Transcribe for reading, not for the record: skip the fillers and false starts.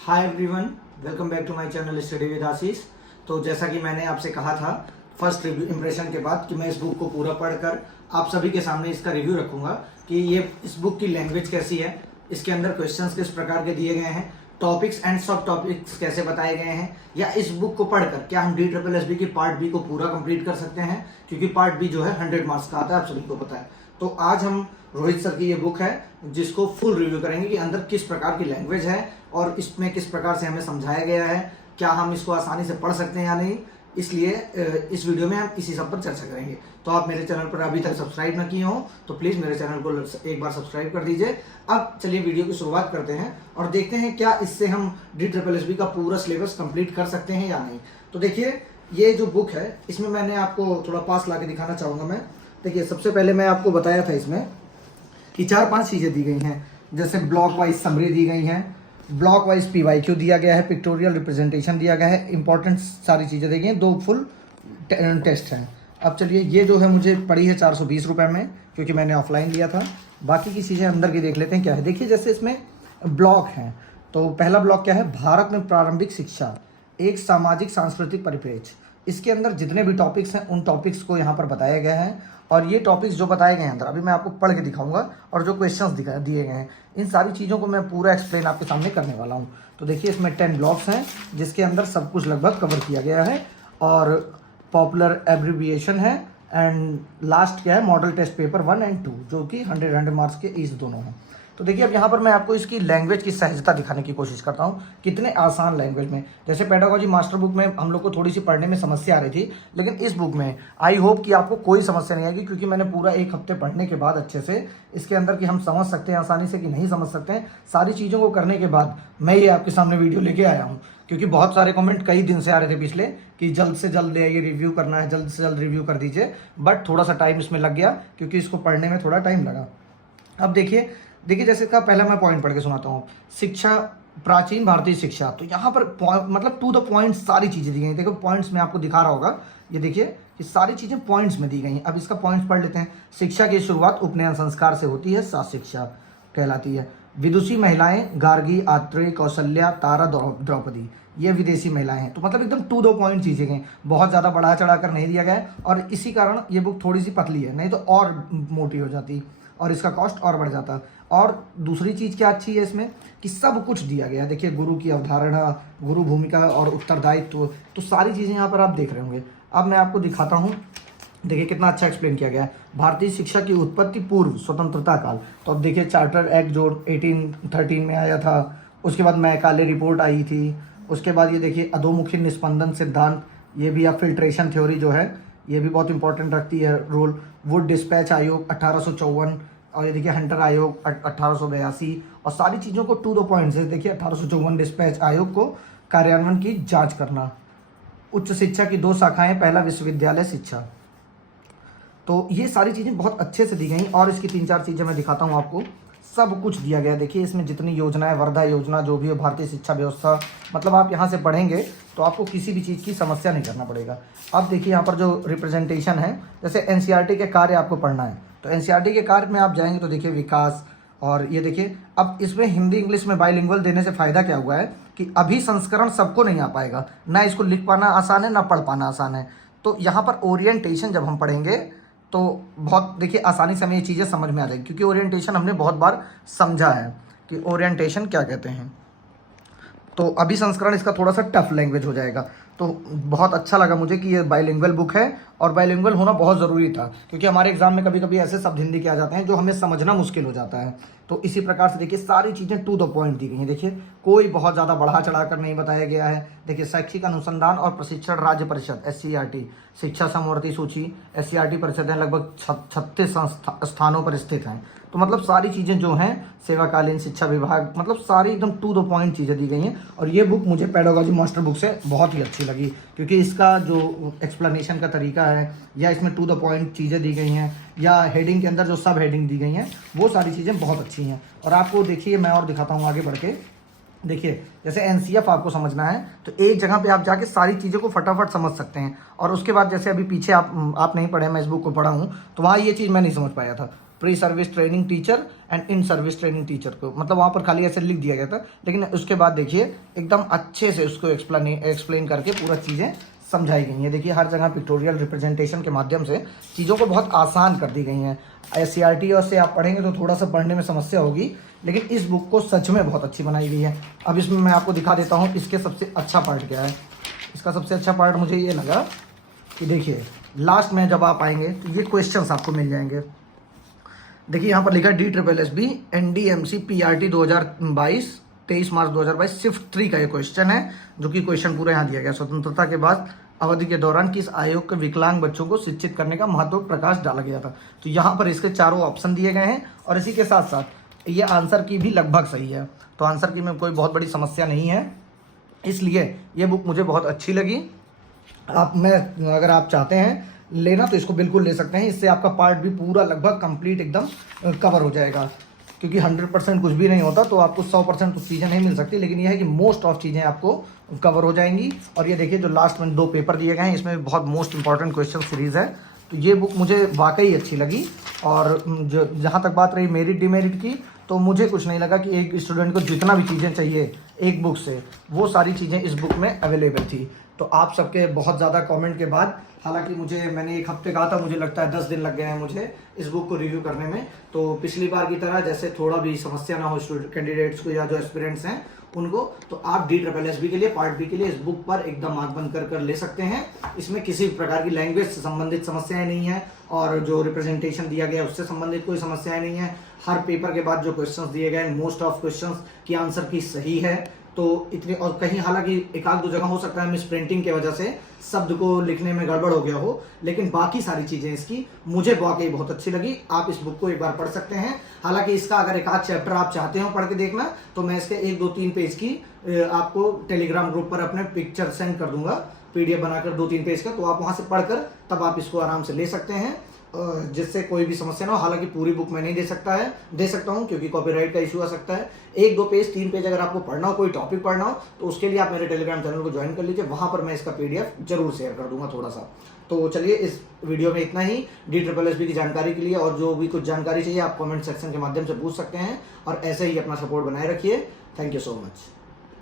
Hi everyone, welcome back to my channel study with Ashish. तो जैसा कि मैंने आपसे कहा था फर्स्ट रिव्यू इम्प्रेशन के बाद कि मैं इस बुक को पूरा पढ़कर आप सभी के सामने इसका रिव्यू रखूंगा कि ये इस बुक की लैंग्वेज कैसी है, इसके अंदर क्वेश्चंस किस प्रकार के दिए गए हैं, टॉपिक्स एंड सब टॉपिक्स कैसे बताए गए हैं, या इस बुक को पढ़कर क्या हम DSSB की पार्ट बी को पूरा कंप्लीट कर सकते हैं, क्योंकि पार्ट बी जो है 100 मार्क्स का आता है, आप सभी को पता है। तो आज हम रोहित सर की ये बुक है जिसको फुल रिव्यू करेंगे कि अंदर किस प्रकार की लैंग्वेज है और इसमें किस प्रकार से हमें समझाया गया है, क्या हम इसको आसानी से पढ़ सकते हैं या नहीं। इसलिए इस वीडियो में हम इसी सब पर चर्चा करेंगे। तो आप मेरे चैनल पर अभी तक सब्सक्राइब ना किए हो तो प्लीज़ मेरे चैनल को एक बार सब्सक्राइब कर दीजिए। अब चलिए वीडियो की शुरुआत करते हैं और देखते हैं क्या इससे हम DSSB का पूरा सिलेबस कंप्लीट कर सकते हैं या नहीं। तो देखिए, ये जो बुक है इसमें मैंने आपको थोड़ा पास ला के दिखाना चाहूँगा मैं। देखिए, सबसे पहले मैं आपको बताया था इसमें कि 4-5 चीज़ें दी गई हैं, जैसे ब्लॉक वाइज समरी दी गई हैं, ब्लॉक वाइज PYQ दिया गया है, पिक्टोरियल रिप्रेजेंटेशन दिया गया है, इंपॉर्टेंट सारी चीज़ें दी गई हैं, 2 फुल टेस्ट हैं। अब चलिए, ये जो है मुझे पड़ी है 420 रुपये में, क्योंकि मैंने ऑफलाइन लिया था। बाकी की चीज़ें अंदर की देख लेते हैं क्या है। देखिए, जैसे इसमें ब्लॉक हैं, तो पहला ब्लॉक क्या है, भारत में प्रारंभिक शिक्षा एक सामाजिक सांस्कृतिक परिप्रेक्ष्य। इसके अंदर जितने भी टॉपिक्स हैं उन टॉपिक्स को यहाँ पर बताया गया है, और ये टॉपिक्स जो बताए गए हैं अंदर अभी मैं आपको पढ़ के दिखाऊंगा, और जो क्वेश्चंस दिए गए हैं इन सारी चीज़ों को मैं पूरा एक्सप्लेन आपके सामने करने वाला हूँ। तो देखिए, इसमें 10 ब्लॉक्स हैं जिसके अंदर सब कुछ लगभग कवर किया गया है, और पॉपुलर एब्रीविएशन है, एंड लास्ट क्या है, मॉडल टेस्ट पेपर 1 और 2 जो कि 100 मार्क्स के इस दोनों हैं। तो देखिए, अब यहाँ पर मैं आपको इसकी लैंग्वेज की सहजता दिखाने की कोशिश करता हूँ, कितने आसान लैंग्वेज में। जैसे पेडागोजी मास्टर बुक में हम लोग को थोड़ी सी पढ़ने में समस्या आ रही थी, लेकिन इस बुक में आई होप कि आपको कोई समस्या नहीं आएगी, क्योंकि मैंने पूरा 1 हफ्ते पढ़ने के बाद अच्छे से इसके अंदर कि हम समझ सकते हैं आसानी से कि नहीं समझ सकते हैं, सारी चीज़ों को करने के बाद मैं ये आपके सामने वीडियो लेके आया हूँ। क्योंकि बहुत सारे कमेंट कई दिन से आ रहे थे पिछले कि जल्द से जल्द ये रिव्यू करना है, जल्द से जल्द रिव्यू कर दीजिए, बट थोड़ा सा टाइम इसमें लग गया क्योंकि इसको पढ़ने में थोड़ा टाइम लगा। अब देखिए, जैसे इसका पहला मैं पॉइंट पढ़ के सुनाता हूँ, शिक्षा, प्राचीन भारतीय शिक्षा। तो यहाँ पर मतलब टू द पॉइंट सारी चीज़ें दी गई हैं। देखो, पॉइंट्स में आपको दिखा रहा होगा, ये देखिए कि सारी चीज़ें पॉइंट्स में दी गई हैं। अब इसका पॉइंट्स पढ़ लेते हैं। शिक्षा की शुरुआत उपनयन संस्कार से होती है, सात शिक्षा कहलाती है। विदुषी महिलाएं गार्गी, आत्रेय, कौशल्या, तारा, द्रौपदी, ये विदेशी महिलाएं हैं। तो मतलब एकदम टू द पॉइंट चीज़ें गई, बहुत ज़्यादा बढ़ा चढ़ा कर नहीं दिया गया है, और इसी कारण ये बुक थोड़ी सी पतली है, नहीं तो और मोटी हो जाती और इसका कॉस्ट और बढ़ जाता। और दूसरी चीज़ क्या अच्छी है इसमें कि सब कुछ दिया गया है। देखिए, गुरु की अवधारणा, गुरु भूमिका और उत्तरदायित्व, तो सारी चीज़ें यहाँ पर आप देख रहे होंगे। अब मैं आपको दिखाता हूँ, देखिए कितना अच्छा एक्सप्लेन किया गया है। भारतीय शिक्षा की उत्पत्ति पूर्व स्वतंत्रता काल। तो अब देखिए, चार्टर एक्ट जो 1813 में आया था, उसके बाद मैकाले रिपोर्ट आई थी, उसके बाद ये देखिए अधोमुखी निस्पंदन सिद्धांत, ये भी अब फिल्ट्रेशन थ्योरी जो है ये भी बहुत इंपॉर्टेंट रखती है रोल। वुड डिस्पैच आयोग 1854, और ये देखिए हंटर आयोग 1882, और सारी चीज़ों को टू द पॉइंट से देखिए 1854 डिस्पैच आयोग को कार्यान्वयन की जांच करना। उच्च शिक्षा की 2 शाखाएं, पहला विश्वविद्यालय शिक्षा। तो ये सारी चीज़ें बहुत अच्छे से दी गई, और इसकी 3-4 चीज़ें मैं दिखाता हूँ आपको। सब कुछ दिया गया। देखिए, इसमें जितनी योजनाएं, वर्धा योजना जो भी है, भारतीय शिक्षा व्यवस्था, मतलब आप यहाँ से पढ़ेंगे तो आपको किसी भी चीज़ की समस्या नहीं करना पड़ेगा। अब देखिए, यहाँ पर जो रिप्रेजेंटेशन है, जैसे NCERT के कार्य आपको पढ़ना है, तो NCERT के कार्य में आप जाएंगे तो देखिए विकास, और ये देखिए अब इसमें हिंदी इंग्लिश में बाइलिंगुअल देने से फ़ायदा क्या हुआ है कि अभी संस्करण सबको नहीं आ पाएगा, ना इसको लिख पाना आसान है ना पढ़ पाना आसान है। तो यहाँ पर ओरिएंटेशन जब हम पढ़ेंगे तो बहुत देखिए आसानी से हमें ये चीज़ें समझ में आ जाएगी, क्योंकि ओरिएंटेशन हमने बहुत बार समझा है कि ओरिएंटेशन क्या कहते हैं। तो अभी संस्करण इसका थोड़ा सा टफ लैंग्वेज हो जाएगा। तो बहुत अच्छा लगा मुझे कि ये बाइलिंगुअल बुक है, और बाइलिंगुअल होना बहुत ज़रूरी था, क्योंकि हमारे एग्जाम में कभी कभी ऐसे शब्द हिंदी के आ जाते हैं जो हमें समझना मुश्किल हो जाता है। तो इसी प्रकार से देखिए सारी चीज़ें टू द पॉइंट दी गई हैं। देखिए, कोई बहुत ज़्यादा बढ़ा चढ़ा कर नहीं बताया गया है। देखिए, शैक्षिक अनुसंधान और प्रशिक्षण राज्य परिषद SCERT, शिक्षा समवर्ती सूची SCERT परिषदें लगभग 36 स्थानों पर स्थित हैं। तो मतलब सारी चीज़ें जो हैं, सेवाकालीन शिक्षा विभाग, मतलब सारी एकदम टू द पॉइंट चीज़ें दी गई हैं। और ये बुक मुझे पेडागोजी मास्टर बुक से बहुत ही अच्छी लगी, क्योंकि इसका जो एक्सप्लेनेशन का तरीका है, या इसमें टू द पॉइंट चीज़ें दी गई हैं, या हेडिंग के अंदर जो सब हेडिंग दी गई हैं, वो सारी चीज़ें बहुत अच्छी हैं। और आपको देखिए, मैं और दिखाता हूँ आगे बढ़ के। देखिए, जैसे NCF आपको समझना है तो एक जगह पे आप जाके सारी चीज़ों को फटाफट समझ सकते हैं। और उसके बाद जैसे अभी पीछे आप नहीं पढ़े, मैं इस बुक को पढ़ा हूँ, तो वहाँ ये चीज़ मैं नहीं समझ पाया था, pre service training teacher and in service training teacher को, मतलब वहाँ पर खाली ऐसे लिख दिया गया था, लेकिन उसके बाद देखिए एकदम अच्छे से उसको एक्सप्लेन करके पूरा चीज़ें समझाई गई हैं। देखिए हर जगह पिक्टोरियल रिप्रेजेंटेशन के माध्यम से चीज़ों को बहुत आसान कर दी गई हैं। SCERT और से आप पढ़ेंगे तो थोड़ा सा पढ़ने में समस्या होगी, लेकिन इस बुक को सच में बहुत अच्छी बनाई गई है। अब इसमें मैं आपको दिखा देता हूँ इसके सबसे अच्छा पार्ट क्या है। इसका सबसे अच्छा पार्ट मुझे ये लगा कि देखिए लास्ट में जब आप आएंगे तो ये क्वेश्चंस आपको मिल जाएंगे। देखिए यहाँ पर लिखा है DSSB NDMC PRT 2022 23 मार्च 2022 शिफ्ट 3 का ये क्वेश्चन है, जो कि क्वेश्चन पूरा यहाँ दिया गया। स्वतंत्रता के बाद अवधि के दौरान किस आयोग के विकलांग बच्चों को शिक्षित करने का महत्व प्रकाश डाला गया था। तो यहाँ पर इसके चारों ऑप्शन दिए गए हैं और इसी के साथ साथ ये आंसर की भी लगभग सही है। तो आंसर की में कोई बहुत बड़ी समस्या नहीं है, इसलिए ये बुक मुझे बहुत अच्छी लगी। अगर आप चाहते हैं लेना तो इसको बिल्कुल ले सकते हैं। इससे आपका पार्ट भी पूरा लगभग कंप्लीट एकदम कवर हो जाएगा, क्योंकि 100% कुछ भी नहीं होता तो आपको 100% तो चीज़ें नहीं मिल सकती, लेकिन यह है कि मोस्ट ऑफ चीज़ें आपको कवर हो जाएंगी। और ये देखिए जो लास्ट में 2 पेपर दिए गए हैं इसमें बहुत मोस्ट इंपॉर्टेंट क्वेश्चन सीरीज़ है। तो ये बुक मुझे वाकई अच्छी लगी। और जो जहाँ तक बात रही मेरिट डिमेरिट की, तो मुझे कुछ नहीं लगा कि एक स्टूडेंट को जितना भी चीज़ें चाहिए एक बुक से, वो सारी चीज़ें इस बुक में अवेलेबल थी। तो आप सबके बहुत ज़्यादा कमेंट के बाद, हालांकि मैंने 1 हफ्ते कहा था, मुझे लगता है 10 दिन लग गए हैं मुझे इस बुक को रिव्यू करने में। तो पिछली बार की तरह जैसे थोड़ा भी समस्या ना हो स्टूडेंट कैंडिडेट्स को या जो एस्पिरेंट्स हैं उनको, तो आप DSSB के लिए पार्ट बी के लिए इस बुक पर एकदम आंख बंद कर ले सकते हैं। इसमें किसी प्रकार की लैंग्वेज से संबंधित समस्याएं नहीं है और जो रिप्रेजेंटेशन दिया गया उससे संबंधित कोई समस्याएं नहीं है। हर पेपर के बाद जो क्वेश्चंस दिए गए मोस्ट ऑफ क्वेश्चंस की आंसर की सही है। तो इतने, और कहीं हालांकि 1-2 जगह हो सकता है मिस प्रिंटिंग की वजह से शब्द को लिखने में गड़बड़ हो गया हो, लेकिन बाकी सारी चीज़ें इसकी मुझे वाकई बहुत अच्छी लगी। आप इस बुक को एक बार पढ़ सकते हैं। हालांकि इसका अगर 1-8 चैप्टर आप चाहते हो पढ़ के देखना, तो मैं इसके 1-2-3 पेज की आपको टेलीग्राम ग्रुप पर अपने पिक्चर सेंड कर दूंगा, PDF बनाकर 2-3 पेज का, तो आप वहां से पढ़कर तब आप इसको आराम से ले सकते हैं, जिससे कोई भी समस्या ना हो। हालांकि पूरी बुक मैं नहीं दे सकता हूं क्योंकि कॉपीराइट का इशू आ सकता है। 1-2 पेज 3 पेज अगर आपको पढ़ना हो, कोई टॉपिक पढ़ना हो, तो उसके लिए आप मेरे टेलीग्राम चैनल को ज्वाइन कर लीजिए, वहां पर मैं इसका PDF जरूर शेयर कर दूंगा थोड़ा सा। तो चलिए इस वीडियो में इतना ही। DSSB की जानकारी के लिए और जो भी कुछ जानकारी चाहिए आप कमेंट सेक्शन के माध्यम से पूछ सकते हैं, और ऐसे ही अपना सपोर्ट बनाए रखिए। Thank you so much.